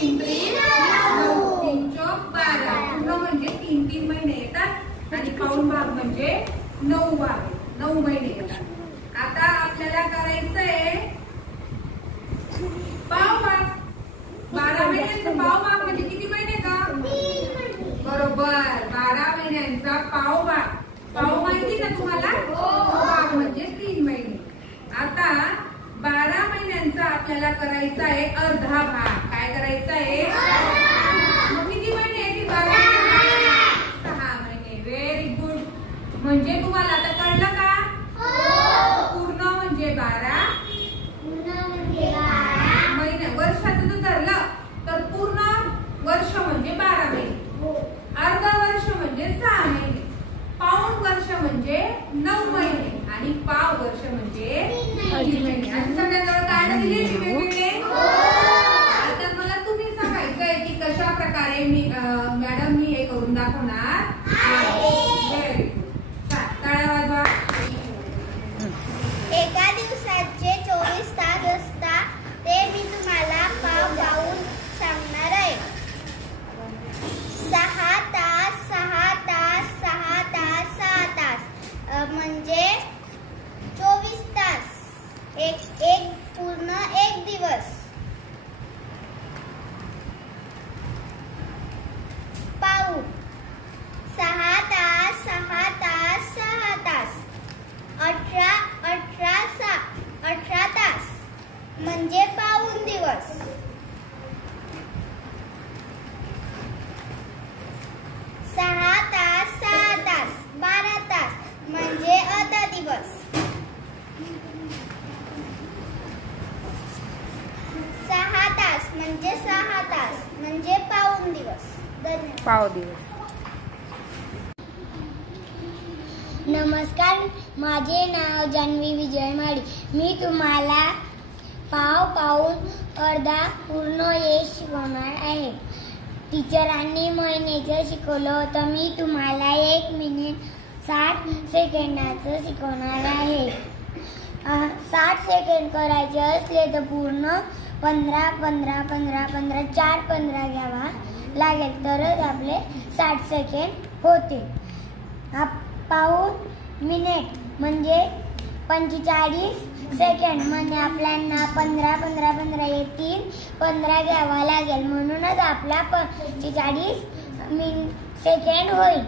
3 3 9 3 चौक 12 पूर्ण म्हणजे 3 महिने येतात आणि पाऊण भाग म्हणजे 9 महिने येतात। आता आपल्याला करायचंय पाव भाग। 12 महिन्यांचा पाव भाग म्हणजे किती महिने का? 3 महिने। बरोबर, 12 महिन्यांचा पाव भाग। पाव माहिती ना तुम्हाला? भाग म्हणजे 3 महिने। आता 12 महिन्यांचा आपल्याला करायचा आहे अर्धा भाग। काय करायचा आहे? मग किती महिने आहे? 6 महिने। Very good. म्हणजे तुम्हाला आता कळलं का? पूर्ण म्हणजे 12 महिने। वर्षाचं जर धरलं तर पूर्ण वर्ष म्हणजे 12 महिने, अर्ध वर्ष म्हणजे 6 महिने, पाऊण वर्ष म्हणजे 9 महिने आणि पाव वर्ष म्हणजे 3 महिने। आणि सगळ्यांजवळ कार्ड दिले वेगवेगळे। आता मला तुम्ही सांगायचंय की कशा प्रकारे मॅडम मी हे करून दाखवणार आहे। Very good. टाळ्या वाजवा। एका दिवसाचे 24 तास असतात ते मी तुम्हाला पाव पाहून सांगणार आहे। 6 तास 6 तास 6 तास 6 तास म्हणजे 24 तास। एक पूर्ण एक दिवस। पाऊण 6 तास 6 तास 6 तास 18 तास म्हणजे पाऊण दिवस। 6 तास 6 तास 12 तास म्हणजे अर्धा दिवस। 6 तास म्हणजे 6 तास म्हणजे पाऊण दिवस। पाव दिवस। नमस्कार, माझे नाव जान्हवी विजय माळी। मी तुम्हाला पाव पाऊण अर्धा पूर्ण हे शिकवणार आहे। टीचरांनी महिन्याचं शिकवलं होतं, मी तुम्हाला 1 मिनिट 60 सेकंदाचं शिकवणार आहे। 60 सेकंद करायचे असले तर पूर्ण 15 15 15 15 4 15 घ्यावा लागेल तरच आपले 60 सेकंद होते। पाऊण मिनिट म्हणजे 45 सेकंड म्हणजे आपल्याला 15 15 15 येतील 15 घ्यावा लागेल, म्हणूनच आपला 45 सेकंड होईल।